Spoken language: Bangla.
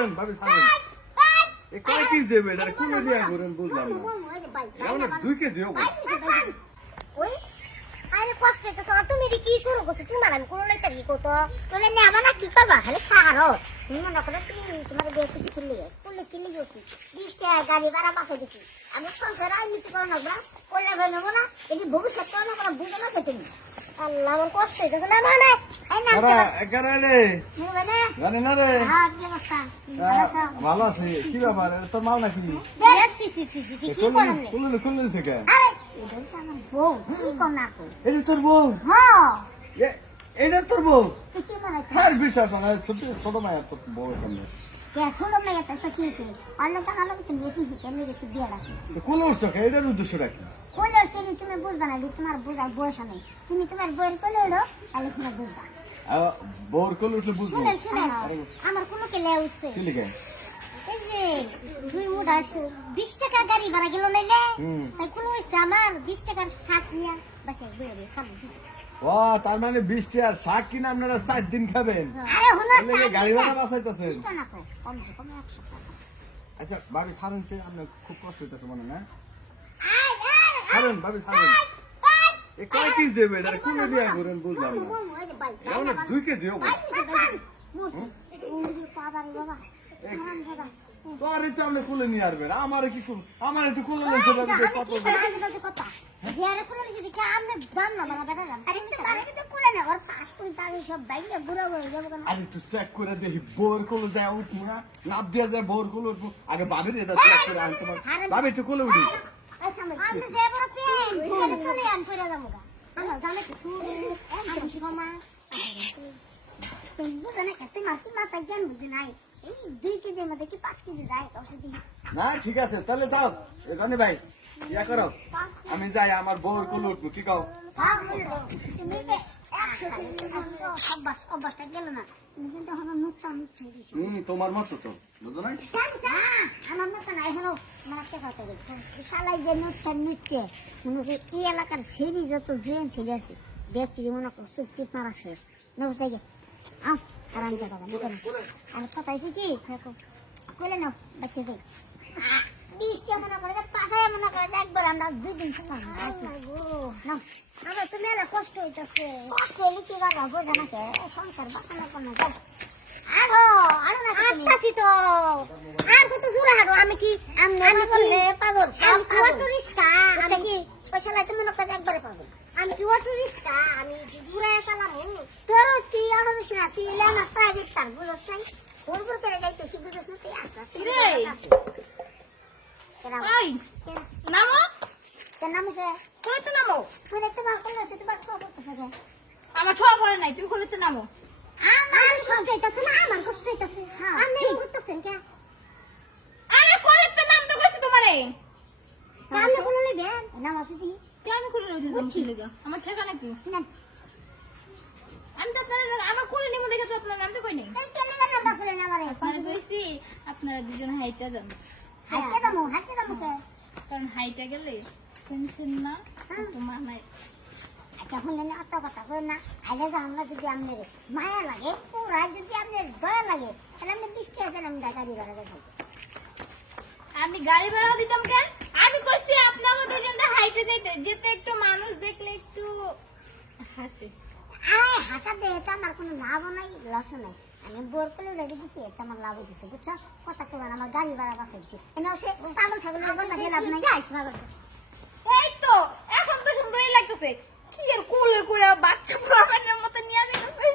ছাড়েন ভাবি ছাড়েন। এ কয় কেজি যাবে এটা কোন দিয়া করেন বুঝলাম না। এমন 2 কেজি হবে। ওই আরে কষ্ট হইতেছে তুমি কি শুরু করছো তোমার আমি কোন লাইতে কি কত বলে নেবা না কি করবা খালি খারো তুমি মনে করো তুমি তোমার বিয়ে কিছু কিনলে করলে কিনলে গেছি 20 টাকা গাড়ি ভাড়া বাসা দিছি আমি সংসার আর নিতে পারো না করলে ভাই নেবো না এটি ভবিষ্যৎ করো না কোনো বুঝো না তো তুমি আল্লাহ আমার কষ্ট হইতেছে না মানে এই না ওরা একারে রে মানে জানি না রে হ্যাঁ কি অবস্থা ভালো আছে কি ব্যাপার এটা তো মাল নাকি কি করলাম খুললে খুললে থেকে আরে এটা হচ্ছে আমার বউ কি কর না কর এটা তোর বউ হ্যাঁ এটা তোর বউ তুই কি মনে হয় আর বিশ্বাস না ছোট মায়ের তোর বউ কেমন ছোট মেয়ে তো কি হয়েছে অন্য টাকা লোক তো বেশি দিকে আমি একটু বিয়ে রাখিছি কোন উৎস এটার উদ্দেশ্য রাখি কোলের শরীর তুমি বুঝবা না তোমার বোঝার বয়স নেই তুমি তোমার বইয়ের কোলে উঠো তাহলে শুনে বুঝবা বউর কোলে উঠলে বুঝবো শুনে শুনে আমার কোনো কে লে উঠছে কি লিখে এই যে 2 মুঠ আছে 20 টাকা গাড়ি ভাড়া গেল নাইলে তাই কোনো হচ্ছে আমার 20 টাকার শাক নিয়ে বাসায় বইরে খাবো ও তার মানে 20 টাকার শাক কিনে আপনারা 4 দিন খাবেন আরে হলো তাহলে গাড়ি ভাড়া বাঁচাইতেছেন না কমসে কম 100 টাকা আচ্ছা ভাবি ছাড়েন সে আপনার খুব কষ্ট হইতেছে মনে না আয় ছাড়েন ভাবি ছাড়েন এ কয় কেজি যাবে এটা কোন দিয়া করেন বুঝলাম না এমন 2 কেজি হবে তোর তো আমি খুলে নিয়ে আসবেন আমার কি করব আমার একটু খুলে নেন সেটা কত আর একটু চেক করে দেখি বোর কোলে যায় উঠবো না নাপ দিয়ে যায় বোর কোলে উঠবো আগে ভাবির এটা চেক করে আনতে পারবো ভাবি একটু কোলে উঠি না ঠিক আছে তাহলে যাও রনি ভাই ইয়া করো আমি যাই আমার বউর কোলে উঠবো কি কও অভ্যাসটা গেল না তুমি কিন্তু এখন নুচ্ছা নুচ্ছে তোমার মতো তো বুঝো না আমার মতো না এখনো আমার একটা কথা বলছি শালাই যে নুচ্ছা নুচ্ছে মনে হচ্ছে এই এলাকার ছেড়ি যত জুয়েন ছেড়ে আছে ব্যক্তি মনে করো চুপ চুপ মারা শেষ নবসাই গে আও আর আমি কথা বলি আর কথা হয়েছে কি বলে নাও বাচ্চা যাই 20 টাকা মনে করে 5 মনে করে একবার আমরা 2 দিন সময় না আমার তো মেলা কষ্ট হইতেছে কষ্ট হইলে কি বাবা বোঝা না কে সংসার বাঁচানোর কোনো যাও আরো না আটটাছি তো আর কত জোরে হারো আমি কি আমি বললে পাগল আমি কি অটো রিস্কা আমি কি পয়সা লাইতে মনে করে একবারে পাবো আমি কি অটো রিস্কা আমি জোরে চালাবো তোর কি অটো রিস্কা তুই না প্রাইভেট কার বুঝছ নাই ওর উপর করে যাইতেছি বুঝছ না তুই আসা ওই নামো কেন নামো কে কই তো নামো তুই দেখতে পাস কোন আছে তোমার খবর করতেছ কে আমার ছোয়া পড়ে নাই তুমি কইতে নামো আমার কষ্ট হইতাছে না আমার কষ্ট হইতাছে আমি করতেছেন কে আরে কই তো নাম তো কইছি তোমারে আমি কোন নেবে নাম আছে কি কেন করে রইতে যাচ্ছি লাগা আমার ঠিকানা কি না আমি তো আপনার আমার কোলে নিমো দেখেছো আপনার নাম তো কই নাই তুমি কেন নাম ডাকলে না আমারে আপনারা কইছি আপনারা দুজন হাইটা যান হাইতে দামু কে কারণ হাইটা গেলে সেনসেন না তোমার নাই আচ্ছা শুনে না অত কথা কই না আগে আমরা যদি আমনে মায়া লাগে পুরা যদি আমনে দয়া লাগে তাহলে আমি 20 টাকা দিলাম গাড়ি ভাড়া দেব আমি গাড়ি ভাড়া দিতাম কেন আমি কইছি আপনারা দুজনটা হাইটে যেতে যেতে একটু মানুষ দেখলে একটু হাসে আয় হাসা দে এটা আমার কোনো লাভ নাই লস নাই আমি বোর করে রেডি দিছি এটা আমার লাভ হইছে বুঝছো কথা কই আমার গাড়ি ভাড়া বাঁচাইছি এনে সে পাগল ছাগলের বন্ধা দিয়ে লাভ নাই গাইস পাগল এই তো এখন তো সুন্দরই লাগতেছে কি এর কোলে করে বাচ্চা প্রমাণের মতো নিয়ে যাইতেছে